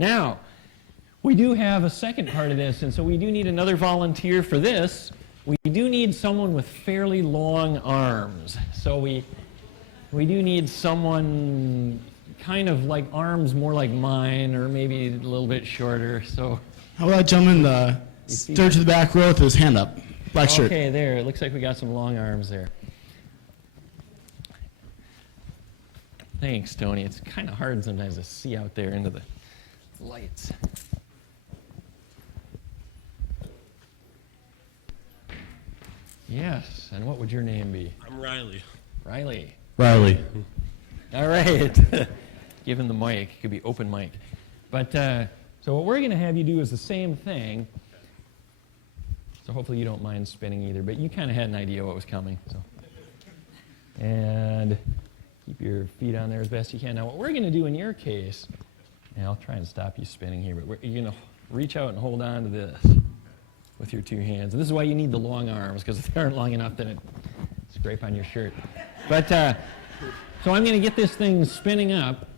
Now, we do have a second part of this, and so we do need another volunteer for this. We do need someone with fairly long arms. So we do need someone kind of like arms more like mine, or maybe a little bit shorter. So how about that gentleman, third to the back row with his hand up, black shirt. Okay, there. It looks like we got some long arms there. Thanks, Tony. It's kind of hard sometimes to see out there into the lights. Yes, and what would your name be? I'm Riley. Riley. Riley. All right. Give him the mic. It could be open mic. But so what we're going to have you do is the same thing. So hopefully you don't mind spinning either, but you kind of had an idea what was coming. So. And keep your feet on there as best you can. Now what we're going to do in your case, and I'll try and stop you spinning here, but you're going to reach out and hold on to this with your two hands. And this is why you need the long arms, because if they aren't long enough, then it scrape on your shirt. But so I'm going to get this thing spinning up.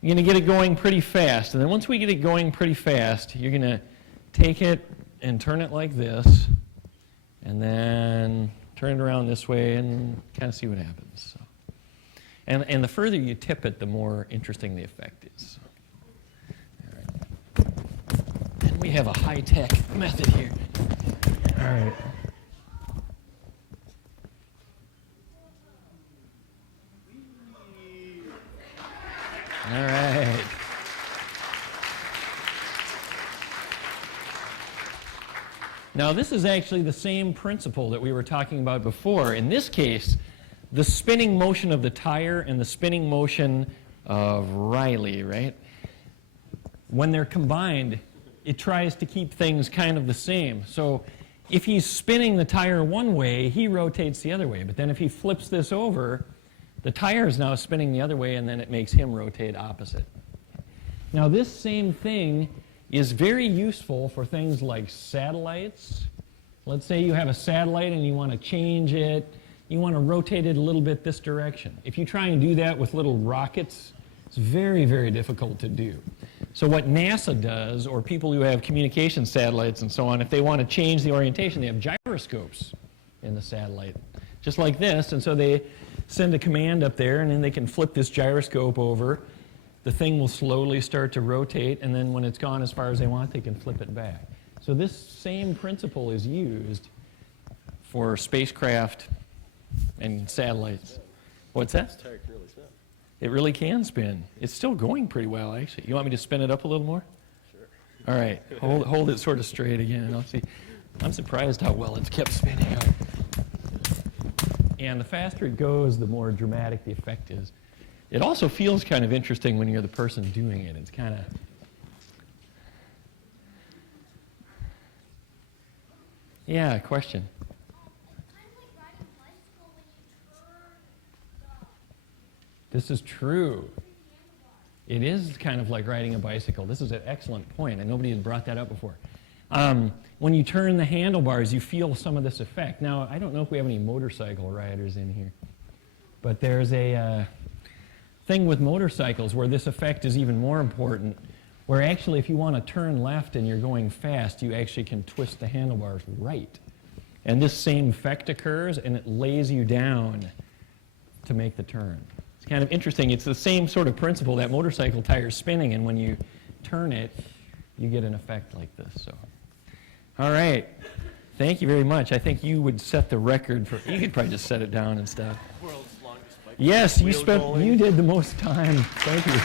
You're going to get it going pretty fast. And then once we get it going pretty fast, you're going to take it and turn it like this, and then turn it around this way and kind of see what happens. So. And the further you tip it, the more interesting the effect is. So. All right. And we have a high-tech method here. All right. All right. Now, this is actually the same principle that we were talking about before. In this case, the spinning motion of the tire and the spinning motion of Riley, right? When they're combined, it tries to keep things kind of the same. So if he's spinning the tire one way, he rotates the other way. But then if he flips this over, the tire is now spinning the other way, and then it makes him rotate opposite. Now, this same thing is very useful for things like satellites. Let's say you have a satellite and you want to change it. You want to rotate it a little bit this direction. If you try and do that with little rockets, it's very, very difficult to do. So what NASA does, or people who have communication satellites and so on, if they want to change the orientation, they have gyroscopes in the satellite, just like this. And so they send a command up there, and then they can flip this gyroscope over. The thing will slowly start to rotate, and then when it's gone as far as they want, they can flip it back. So this same principle is used for spacecraft and satellites. What's that? This tire can really spin. It really can spin. It's still going pretty well, actually. You want me to spin it up a little more? Sure. All right. Hold it sort of straight again, and I'll see. I'm surprised how well it's kept spinning out. And the faster it goes, the more dramatic the effect is. It also feels kind of interesting when you're the person doing it. It's kind of... Yeah, question. This is true. It is kind of like riding a bicycle. This is an excellent point, and nobody had brought that up before. When you turn the handlebars, you feel some of this effect. Now, I don't know if we have any motorcycle riders in here, but there's a thing with motorcycles where this effect is even more important, where actually if you want to turn left and you're going fast, you actually can twist the handlebars right. And this same effect occurs, and it lays you down to make the turn. It's kind of interesting. It's the same sort of principle, that motorcycle tire spinning, and when you turn it, you get an effect like this. So, all right. Thank you very much. I think you would set the record for, you could probably just set it down and stuff. World's longest bike. Yes, you did the most time. Thank you.